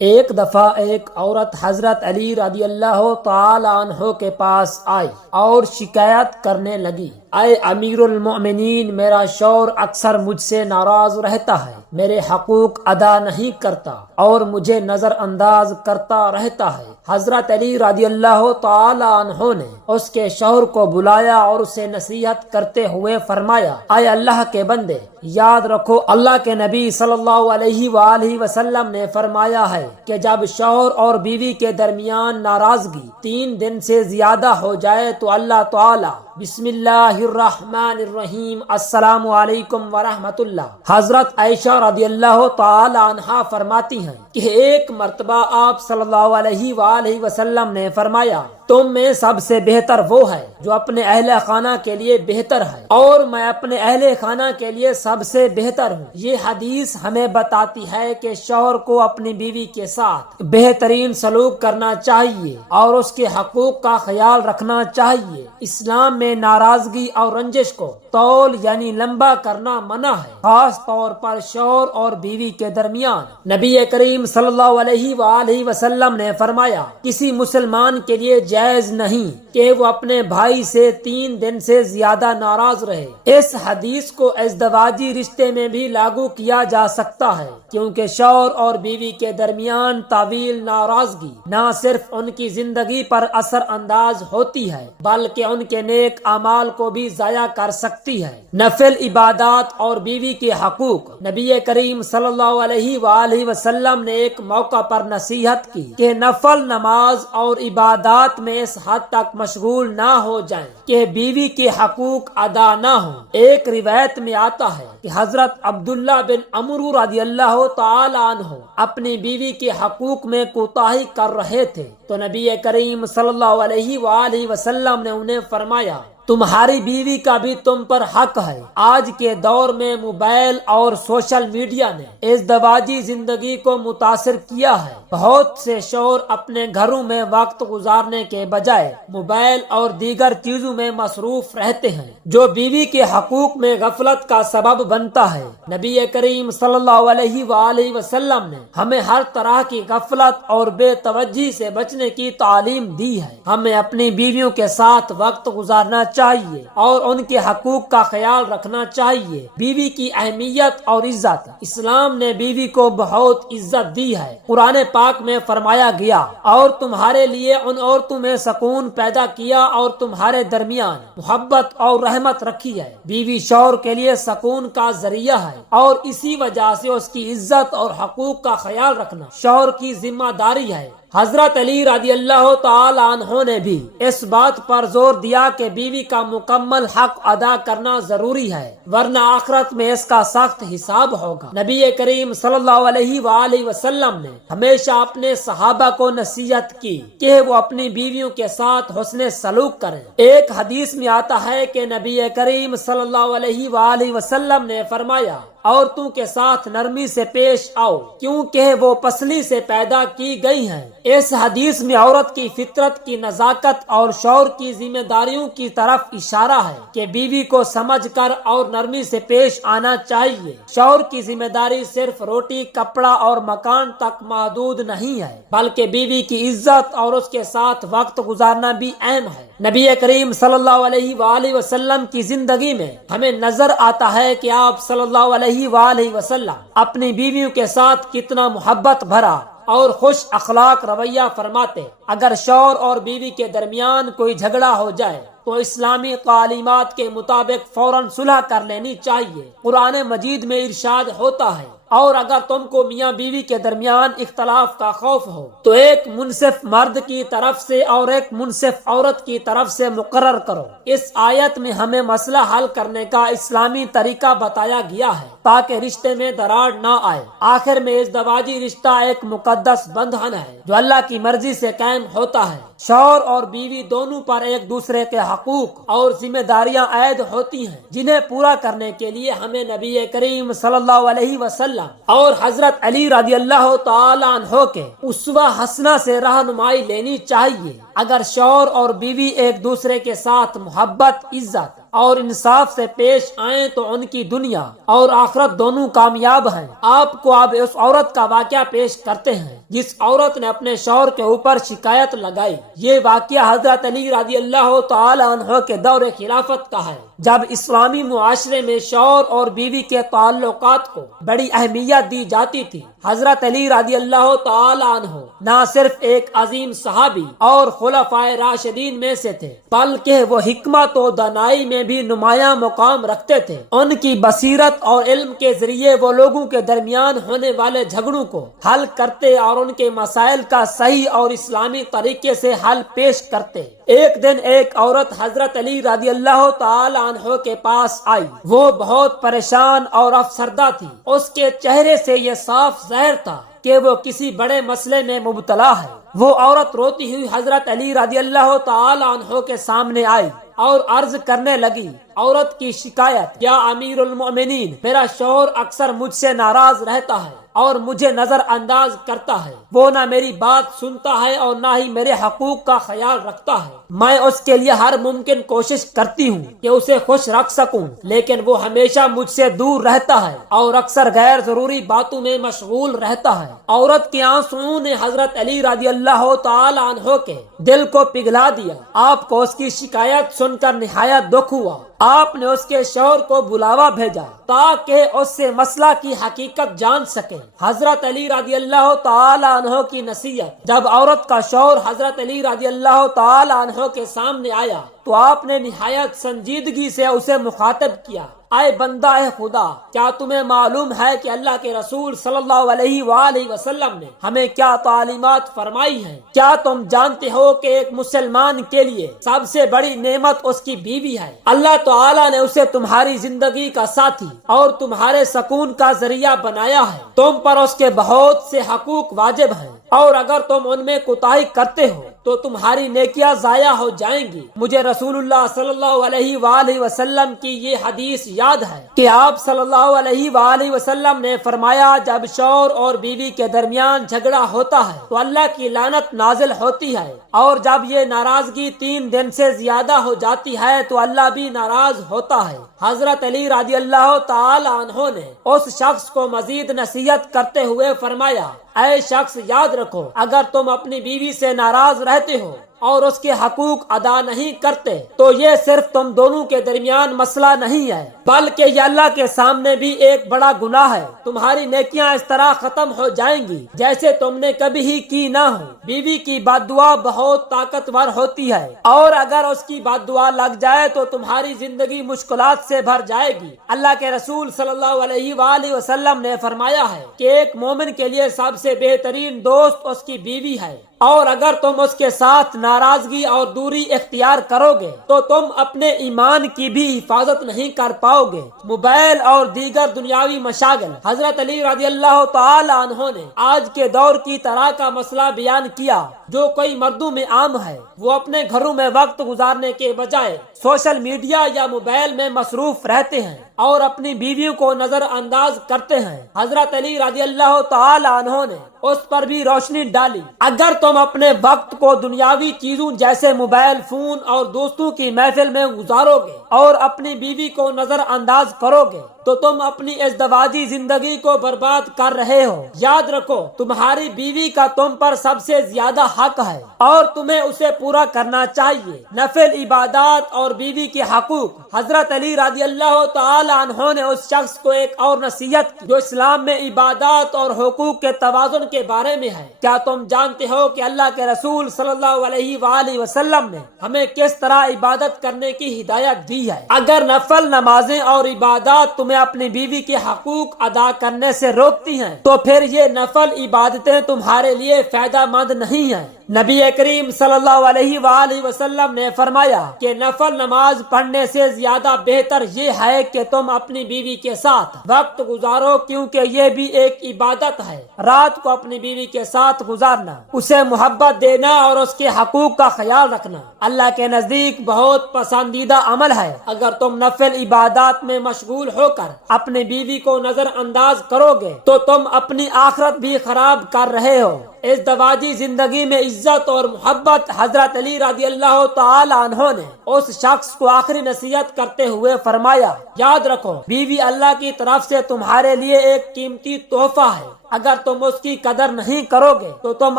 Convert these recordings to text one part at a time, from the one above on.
ایک دفعہ ایک عورت حضرت علی رضی اللہ تعالی عنہ کے پاس آئی اور شکایت کرنے لگی، اے امیر المؤمنین، میرا شوہر اکثر مجھ سے ناراض رہتا ہے، میرے حقوق ادا نہیں کرتا اور مجھے نظر انداز کرتا رہتا ہے۔ حضرت علی رضی اللہ تعالی عنہ نے اس کے شوہر کو بلایا اور اسے نصیحت کرتے ہوئے فرمایا، اے اللہ کے بندے، یاد رکھو اللہ کے نبی صلی اللہ علیہ وآلہ وسلم نے فرمایا ہے کہ جب شوہر اور بیوی کے درمیان ناراضگی 3 دن سے زیادہ ہو جائے تو اللہ تعالی بسم اللہ الرحمن الرحیم السلام علیکم ورحمۃ اللہ۔ حضرت عائشہ رضی اللہ تعالی عنہا فرماتی ہیں کہ ایک مرتبہ آپ صلی اللہ علیہ وآلہ وسلم نے فرمایا، تم میں سب سے بہتر وہ ہے جو اپنے اہل خانہ کے لیے بہتر ہے اور میں اپنے اہل خانہ کے لیے سب سے بہتر ہوں۔ یہ حدیث ہمیں بتاتی ہے کہ شوہر کو اپنی بیوی کے ساتھ بہترین سلوک کرنا چاہیے اور اس کے حقوق کا خیال رکھنا چاہیے۔ اسلام میں ناراضگی اور رنجش کو طول یعنی لمبا کرنا منع ہے، خاص طور پر شوہر اور بیوی کے درمیان۔ نبی کریم صلی اللہ علیہ وآلہ وسلم نے فرمایا، کسی مسلمان کے لیے جائز نہیں کہ وہ اپنے بھائی سے 3 دن سے زیادہ ناراض رہے۔ اس حدیث کو ازدواجی رشتے میں بھی لاگو کیا جا سکتا ہے، کیونکہ شوہر اور بیوی کے درمیان طویل ناراضگی نہ صرف ان کی زندگی پر اثر انداز ہوتی ہے بلکہ ان کے نیک اعمال کو بھی ضائع کر سکتی ہے۔ نفل عبادات اور بیوی کے حقوق۔ نبی کریم صلی اللہ علیہ وآلہ وسلم نے ایک موقع پر نصیحت کی کہ نفل نماز اور عبادات میں اس حد تک مشغول نہ ہو جائیں کہ بیوی کے حقوق ادا نہ ہوں۔ ایک روایت میں آتا ہے کہ حضرت عبداللہ بن عمرو رضی اللہ تعالی عنہ اپنی بیوی کے حقوق میں کوتاہی کر رہے تھے تو نبی کریم صلی اللہ علیہ وآلہ وسلم نے انہیں فرمایا، تمہاری بیوی کا بھی تم پر حق ہے۔ آج کے دور میں موبائل اور سوشل میڈیا نے ازدواجی زندگی کو متاثر کیا ہے۔ بہت سے شوہر اپنے گھروں میں وقت گزارنے کے بجائے موبائل اور دیگر چیزوں میں مصروف رہتے ہیں، جو بیوی کے حقوق میں غفلت کا سبب بنتا ہے۔ نبی کریم صلی اللہ علیہ وآلہ وسلم نے ہمیں ہر طرح کی غفلت اور بے توجہی سے بچنے کی تعلیم دی ہے۔ ہمیں اپنی بیویوں کے ساتھ وقت گزارنا چاہیے اور ان کے حقوق کا خیال رکھنا چاہیے۔ بیوی کی اہمیت اور عزت۔ اسلام نے بیوی کو بہت عزت دی ہے۔ قرآن پاک میں فرمایا گیا، اور تمہارے لیے ان عورتوں میں سکون پیدا کیا اور تمہارے درمیان محبت اور رحمت رکھی ہے۔ بیوی شوہر کے لیے سکون کا ذریعہ ہے اور اسی وجہ سے اس کی عزت اور حقوق کا خیال رکھنا شوہر کی ذمہ داری ہے۔ حضرت علی رضی اللہ تعالی عنہ نے بھی اس بات پر زور دیا کہ بیوی کا مکمل حق ادا کرنا ضروری ہے، ورنہ آخرت میں اس کا سخت حساب ہوگا۔ نبی کریم صلی اللہ علیہ وآلہ وسلم نے ہمیشہ اپنے صحابہ کو نصیحت کی کہ وہ اپنی بیویوں کے ساتھ حسن سلوک کریں۔ ایک حدیث میں آتا ہے کہ نبی کریم صلی اللہ علیہ وآلہ وسلم نے فرمایا، عورتوں کے ساتھ نرمی سے پیش آؤ کیونکہ وہ پسلی سے پیدا کی گئی ہیں۔ اس حدیث میں عورت کی فطرت کی نزاکت اور شوہر کی ذمہ داریوں کی طرف اشارہ ہے کہ بیوی کو سمجھ کر اور نرمی سے پیش آنا چاہیے۔ شوہر کی ذمہ داری صرف روٹی، کپڑا اور مکان تک محدود نہیں ہے بلکہ بیوی کی عزت اور اس کے ساتھ وقت گزارنا بھی اہم ہے۔ نبی کریم صلی اللہ علیہ وآلہ وسلم کی زندگی میں ہمیں نظر آتا ہے کہ آپ صلی اللہ علیہ وآلہ وسلم اپنی بیویوں کے ساتھ کتنا محبت بھرا اور خوش اخلاق رویہ فرماتے۔ اگر شوہر اور بیوی کے درمیان کوئی جھگڑا ہو جائے تو اسلامی تعلیمات کے مطابق فوراً صلح کر لینی چاہیے۔ قرآن مجید میں ارشاد ہوتا ہے، اور اگر تم کو میاں بیوی کے درمیان اختلاف کا خوف ہو تو ایک منصف مرد کی طرف سے اور ایک منصف عورت کی طرف سے مقرر کرو۔ اس آیت میں ہمیں مسئلہ حل کرنے کا اسلامی طریقہ بتایا گیا ہے تاکہ رشتے میں دراڑ نہ آئے۔ آخر میں ازدواجی رشتہ ایک مقدس بندھن ہے جو اللہ کی مرضی سے قائم ہوتا ہے۔ شوہر اور بیوی دونوں پر ایک دوسرے کے حقوق اور ذمہ داریاں عائد ہوتی ہیں، جنہیں پورا کرنے کے لیے ہمیں نبی کریم صلی اللہ علیہ وسلم اور حضرت علی رضی اللہ تعالی عنہ کے اسوہ حسنہ سے رہنمائی لینی چاہیے۔ اگر شوہر اور بیوی ایک دوسرے کے ساتھ محبت، عزت اور انصاف سے پیش آئیں تو ان کی دنیا اور آخرت دونوں کامیاب ہیں۔ آپ کو اب اس عورت کا واقعہ پیش کرتے ہیں جس عورت نے اپنے شوہر کے اوپر شکایت لگائی۔ یہ واقعہ حضرت علی رضی اللہ تعالی عنہ کے دور خلافت کا ہے، جب اسلامی معاشرے میں شوہر اور بیوی کے تعلقات کو بڑی اہمیت دی جاتی تھی۔ حضرت علی رضی اللہ تعالی عنہ نہ صرف ایک عظیم صحابی اور خلفائے راشدین میں سے تھے، بلکہ وہ حکمت و دانائی میں بھی نمایاں مقام رکھتے تھے۔ ان کی بصیرت اور علم کے ذریعے وہ لوگوں کے درمیان ہونے والے جھگڑوں کو حل کرتے اور ان کے مسائل کا صحیح اور اسلامی طریقے سے حل پیش کرتے۔ ایک دن ایک عورت حضرت علی رضی اللہ تعالی عنہ کے پاس آئی۔ وہ بہت پریشان اور افسردہ تھی۔ اس کے چہرے سے یہ صاف ظاہر تھا کہ وہ کسی بڑے مسئلے میں مبتلا ہے۔ وہ عورت روتی ہوئی حضرت علی رضی اللہ تعالی عنہ کے سامنے آئی اور عرض کرنے لگی، عورت کی شکایت، یا امیر المؤمنین، میرا شوہر اکثر مجھ سے ناراض رہتا ہے اور مجھے نظر انداز کرتا ہے۔ وہ نہ میری بات سنتا ہے اور نہ ہی میرے حقوق کا خیال رکھتا ہے۔ میں اس کے لیے ہر ممکن کوشش کرتی ہوں کہ اسے خوش رکھ سکوں، لیکن وہ ہمیشہ مجھ سے دور رہتا ہے اور اکثر غیر ضروری باتوں میں مشغول رہتا ہے۔ عورت کے آنسوؤں نے حضرت علی رضی اللہ تعالی عنہ کے دل کو پگھلا دیا۔ آپ کو اس کی شکایت سن کر نہایت دکھ ہوا۔ آپ نے اس کے شوہر کو بلاوا بھیجا تاکہ اس سے مسئلہ کی حقیقت جان سکے۔ حضرت علی رضی اللہ تعالی عنہ کی نصیحت۔ جب عورت کا شوہر حضرت علی رضی اللہ تعالی عنہ کے سامنے آیا تو آپ نے نہایت سنجیدگی سے اسے مخاطب کیا، اے بندہ خدا، کیا تمہیں معلوم ہے کہ اللہ کے رسول صلی اللہ علیہ وآلہ وسلم نے ہمیں کیا تعلیمات فرمائی ہیں؟ کیا تم جانتے ہو کہ ایک مسلمان کے لیے سب سے بڑی نعمت اس کی بیوی ہے؟ اللہ تعالیٰ نے اسے تمہاری زندگی کا ساتھی اور تمہارے سکون کا ذریعہ بنایا ہے۔ تم پر اس کے بہت سے حقوق واجب ہیں، اور اگر تم ان میں کوتاہی کرتے ہو تو تمہاری نیکیاں ضائع ہو جائیں گی۔ مجھے رسول اللہ صلی اللہ علیہ وآلہ وسلم کی یہ حدیث یاد ہے کہ آپ صلی اللہ علیہ وآلہ وسلم نے فرمایا، جب شوہر اور بیوی کے درمیان جھگڑا ہوتا ہے تو اللہ کی لعنت نازل ہوتی ہے، اور جب یہ ناراضگی 3 دن سے زیادہ ہو جاتی ہے تو اللہ بھی ناراض ہوتا ہے۔ حضرت علی رضی اللہ تعالی عنہ نے اس شخص کو مزید نصیحت کرتے ہوئے فرمایا، اے شخص، یاد رکھو، اگر تم اپنی بیوی سے ناراض رہتے ہو اور اس کے حقوق ادا نہیں کرتے تو یہ صرف تم دونوں کے درمیان مسئلہ نہیں ہے، بلکہ یہ اللہ کے سامنے بھی ایک بڑا گناہ ہے۔ تمہاری نیکیاں اس طرح ختم ہو جائیں گی جیسے تم نے کبھی ہی کی نہ ہو۔ بیوی کی بد دعا بہت طاقتور ہوتی ہے، اور اگر اس کی بد دعا لگ جائے تو تمہاری زندگی مشکلات سے بھر جائے گی۔ اللہ کے رسول صلی اللہ علیہ وآلہ وسلم نے فرمایا ہے کہ ایک مومن کے لیے سب سے بہترین دوست اس کی بیوی ہے، اور اگر تم اس کے ساتھ ناراضگی اور دوری اختیار کرو گے تو تم اپنے ایمان کی بھی حفاظت نہیں کر پاؤ گے۔ موبائل اور دیگر دنیاوی مشاغل۔ حضرت علی رضی اللہ تعالی عنہ نے آج کے دور کی طرح کا مسئلہ بیان کیا جو کئی مردوں میں عام ہے۔ وہ اپنے گھروں میں وقت گزارنے کے بجائے سوشل میڈیا یا موبائل میں مصروف رہتے ہیں اور اپنی بیویوں کو نظر انداز کرتے ہیں۔ حضرت علی رضی اللہ تعالی عنہ نے اس پر بھی روشنی ڈالی، اگر تم اپنے وقت کو دنیاوی چیزوں جیسے موبائل فون اور دوستوں کی محفل میں گزارو گے اور اپنی بیوی کو نظر انداز کرو گے تو تم اپنی ازدواجی زندگی کو برباد کر رہے ہو۔ یاد رکھو، تمہاری بیوی کا تم پر سب سے زیادہ حق ہے اور تمہیں اسے پورا کرنا چاہیے۔ نفل عبادات اور بیوی کے حقوق۔ حضرت علی رضی اللہ تعالی عنہ نے اس شخص کو ایک اور نصیحت کی جو اسلام میں عبادات اور حقوق کے توازن کے بارے میں ہے۔ کیا تم جانتے ہو کہ اللہ کے رسول صلی اللہ علیہ وآلہ وسلم نے ہمیں کس طرح عبادت کرنے کی ہدایت دی ہے؟ اگر نفل نمازیں اور عبادات تمہیں اپنی بیوی کے حقوق ادا کرنے سے روکتی ہیں تو پھر یہ نفل عبادتیں تمہارے لیے فائدہ مند نہیں ہیں۔ نبی کریم صلی اللہ علیہ وآلہ وسلم نے فرمایا کہ نفل نماز پڑھنے سے زیادہ بہتر یہ ہے کہ تم اپنی بیوی کے ساتھ وقت گزارو، کیونکہ یہ بھی ایک عبادت ہے۔ رات کو اپنی بیوی کے ساتھ گزارنا، اسے محبت دینا اور اس کے حقوق کا خیال رکھنا اللہ کے نزدیک بہت پسندیدہ عمل ہے۔ اگر تم نفل عبادات میں مشغول ہو کر اپنی بیوی کو نظر انداز کرو گے تو تم اپنی آخرت بھی خراب کر رہے ہو۔ ازدواجی زندگی میں عزت اور محبت حضرت علی رضی اللہ تعالی عنہ نے اس شخص کو آخری نصیحت کرتے ہوئے فرمایا، یاد رکھو بیوی اللہ کی طرف سے تمہارے لیے ایک قیمتی تحفہ ہے، اگر تم اس کی قدر نہیں کرو گے تو تم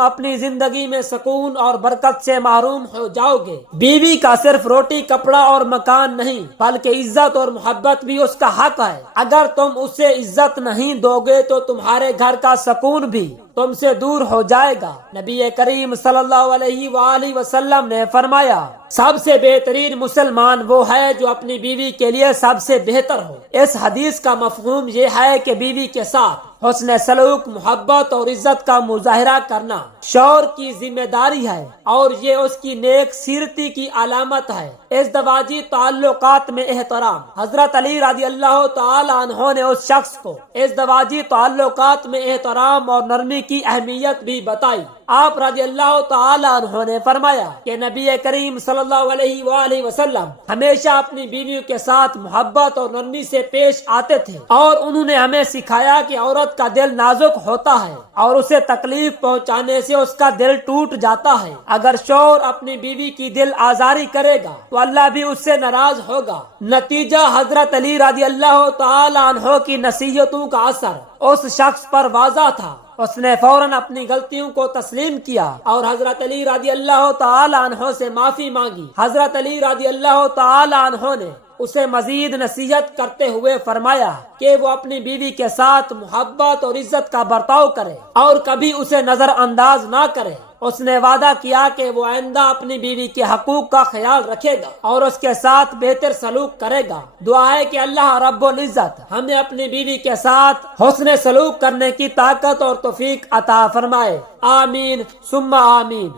اپنی زندگی میں سکون اور برکت سے محروم ہو جاؤ گے۔ بیوی کا صرف روٹی کپڑا اور مکان نہیں بلکہ عزت اور محبت بھی اس کا حق ہے، اگر تم اسے عزت نہیں دو گے تو تمہارے گھر کا سکون بھی تم سے دور ہو جائے گا۔ نبی کریم صلی اللہ علیہ وآلہ وسلم نے فرمایا، سب سے بہترین مسلمان وہ ہے جو اپنی بیوی کے لیے سب سے بہتر ہو۔ اس حدیث کا مفہوم یہ ہے کہ بیوی کے ساتھ حسن سلوک، محبت اور عزت کا مظاہرہ کرنا شوہر کی ذمہ داری ہے اور یہ اس کی نیک سیرتی کی علامت ہے۔ ازدواجی تعلقات میں احترام۔ حضرت علی رضی اللہ تعالی عنہ نے اس شخص کو ازدواجی تعلقات میں احترام اور نرمی کی اہمیت بھی بتائی۔ آپ رضی اللہ تعالی عنہ نے فرمایا کہ نبی کریم صلی اللہ علیہ وآلہ وسلم ہمیشہ اپنی بیویوں کے ساتھ محبت اور نرمی سے پیش آتے تھے، اور انہوں نے ہمیں سکھایا کہ عورت کا دل نازک ہوتا ہے اور اسے تکلیف پہنچانے سے اس کا دل ٹوٹ جاتا ہے۔ اگر شوہر اپنی بیوی کی دل آزاری کرے گا تو اللہ بھی اس سے ناراض ہوگا۔ نتیجہ حضرت علی رضی اللہ تعالی عنہ کی نصیحتوں کا اثر اس شخص پر واضح تھا۔ اس نے فوراً اپنی غلطیوں کو تسلیم کیا اور حضرت علی رضی اللہ تعالی عنہ سے معافی مانگی۔ حضرت علی رضی اللہ تعالی عنہ نے اسے مزید نصیحت کرتے ہوئے فرمایا کہ وہ اپنی بیوی کے ساتھ محبت اور عزت کا برتاؤ کرے اور کبھی اسے نظر انداز نہ کرے۔ اس نے وعدہ کیا کہ وہ آئندہ اپنی بیوی کے حقوق کا خیال رکھے گا اور اس کے ساتھ بہتر سلوک کرے گا۔ دعا ہے کہ اللہ رب العزت ہمیں اپنی بیوی کے ساتھ حسن سلوک کرنے کی طاقت اور توفیق عطا فرمائے۔ آمین ثم آمین۔